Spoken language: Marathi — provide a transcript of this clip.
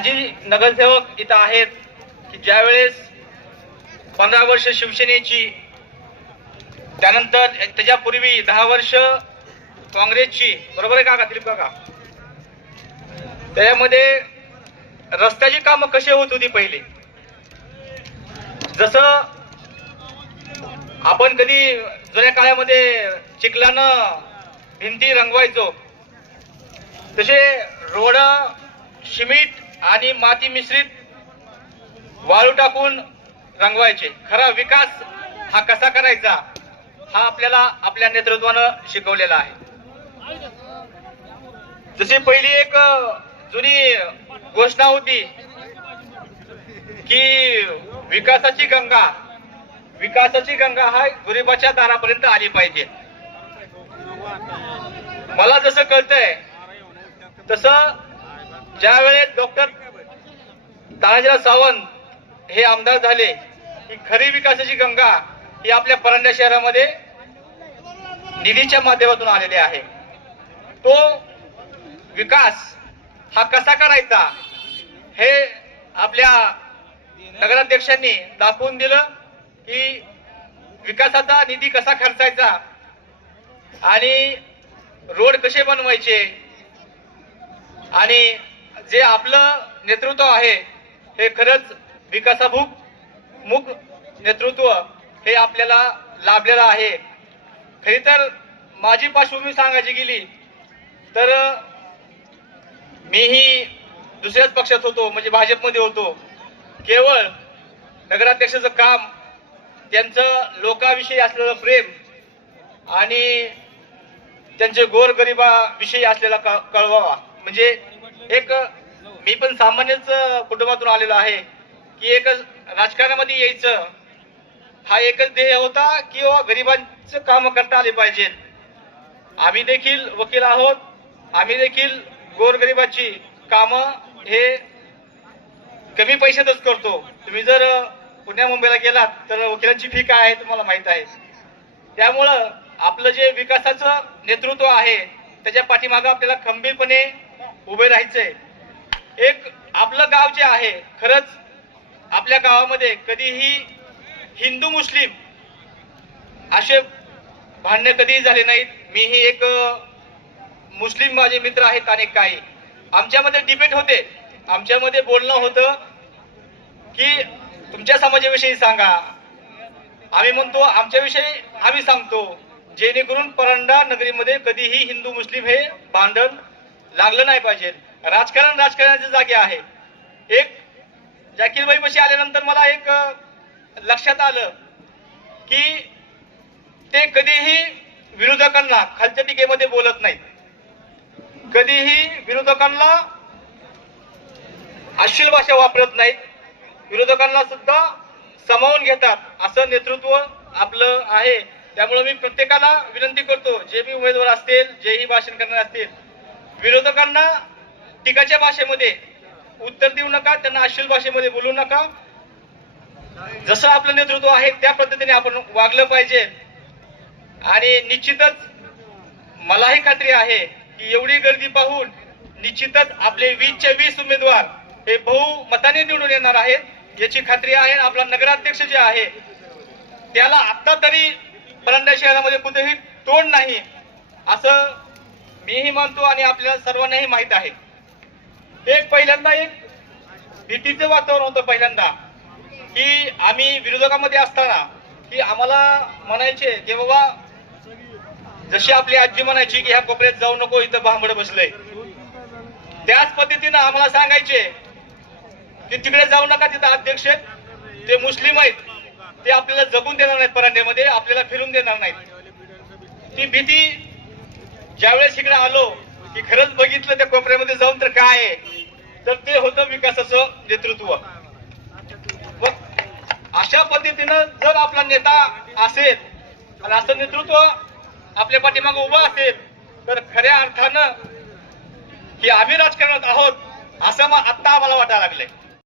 माजी नगरसेवक इथं आहेत की ज्यावेळेस पंधरा वर्ष शिवसेनेची त्यानंतर त्याच्यापूर्वी दहा वर्ष काँग्रेसची बरोबर आहे काका दिलीप काका? त्याच्यामध्ये रस्त्याची कामं कशी होत होती पहिले? जसं आपण कधी जुन्या काळामध्ये चिखलानं भिंती रंगवायचो तसे रोड शिमिट आणि माती मिश्रित वाळू टाकून रंगवायचे. खरा विकास हा कसा करायचा हा आपल्याला आपल्या नेतृत्वानं शिकवलेला आहे. जशी पहिली एक जुनी घोषणा होती की विकासाची गंगा विकासाची गंगा हा गरिबाच्या दारापर्यंत आली पाहिजे. मला जसं कळतंय तसं ज्या वेळेस डॉक्टर तानाजीराव सावंत हे आमदार झाले की खरी विकासाची गंगा ही आपल्या परंड्या शहरामध्ये निधीच्या माध्यमातून आलेली आहे. तो विकास हा कसा करायचा हे आपल्या नगराध्यक्षांनी दाखवून दिलं की विकासाचा निधी कसा खर्चायचा आणि रोड कसे बनवायचे आणि जे आपलं नेतृत्व आहे हे खरंच विकासाभूक मुख नेतृत्व हे आपल्याला लाभलेलं आहे. खरी तर माझी पार्श्वभूमी सांगायची गेली तर मीही दुसऱ्याच पक्षात होतो म्हणजे भाजपमध्ये होतो. केवळ नगराध्यक्षाचं काम त्यांचं लोकाविषयी असलेलं प्रेम आणि त्यांचे गोरगरिबाविषयी असलेला क- कळवावा. म्हणजे एक मी पण सामान्यच कुटुंबातून आलेलो आहे की एकच राजकारणामध्ये यायचं हा एकच ध्येय होता की गरिबांचं काम करता आले पाहिजेत आम्ही देखील वकील आहोत आम्ही देखील गोरगरिबाची कामं हे कमी पैशातच करतो. तुम्ही जर पुण्या मुंबईला गेलात तर वकिलांची फी काय आहे तुम्हाला माहीत आहे. त्यामुळं आपलं जे विकासाचं नेतृत्व आहे त्याच्या पाठीमागं आपल्याला खंबीरपणे उभे राहायचंय. एक आपलं गाव जे आहे खरंच आपल्या गावामध्ये कधीही हिंदू मुस्लिम असे भांडणे कधीही झाले नाहीत. मीही एक मुस्लिम माझे मित्र आहेत अनेक काही. आमच्यामध्ये डिबेट होते. आमच्यामध्ये बोलणं होतं की तुमच्या समाजाविषयी सांगा. आम्ही म्हणतो आमच्याविषयी आम्ही सांगतो जेणेकरून परंडा नगरीमध्ये कधीही हिंदू मुस्लिम हे भांडण लागलं नाही पाहिजे. राजकारण राजकारणाच्या जागी आहे. एक जाकीरबाई पशी आल्यानंतर मला एक लक्षात आलं की ते कधीही विरोधकांना खालच्या टीकेमध्ये बोलत नाहीत. कधीही विरोधकांना अश्लील भाषा वापरत नाहीत. विरोधकांना सुद्धा समावून घेतात असं नेतृत्व आपलं आहे. त्यामुळे मी प्रत्येकाला विनंती करतो जे मी उमेदवार असतील जेही भाषण करणार असतील विरोधकांना टीकाच्या भाषेमध्ये उत्तर देऊ नका त्यांना अश्लील भाषेमध्ये बोलू नका. जसं आपलं नेतृत्व आहे त्या पद्धतीने आपण वागलं पाहिजे. आणि निश्चितच मलाही खात्री आहे की एवढी गर्दी पाहून निश्चितच आपले वीसच्या वीस उमेदवार हे बहुमताने निवडून येणार आहेत याची खात्री आहे. आपला नगराध्यक्ष जे आहे त्याला आता तरी परंडा शहरामध्ये कुठेही तोंड नाही असं मीही मानतो आणि आपल्याला सर्वांनाही माहीत आहे. एक पहिल्यांदा एक भीतीचं वातावरण होतं पहिल्यांदा. की आम्ही विरोधकामध्ये असताना की आम्हाला म्हणायचे की बाबा जशी आपली आजी म्हणायची की ह्या कोपऱ्यात जाऊ नको इथं भांबड बसलंय. त्याच पद्धतीनं आम्हाला सांगायचे की तिकडे जाऊ नका तिथं अध्यक्ष आहेत, ते मुस्लिम आहेत ते आपल्याला जगून देणार नाहीत परांड्यामध्ये आपल्याला फिरून देणार नाहीत. ती भीती ज्यावेळेस इकडे आलो की खरंच बघितलं त्या कोपऱ्यामध्ये जाऊन तर काय आहे? तर ते होतं विकासाचं नेतृत्व. अशा पद्धतीनं जर आपला नेता असेल आणि असं नेतृत्व आपल्या पाठीमागे उभं असेल तर खऱ्या अर्थानं की आम्ही राजकारणात आहोत असं मग आत्ता आम्हाला वाटायला लागलंय.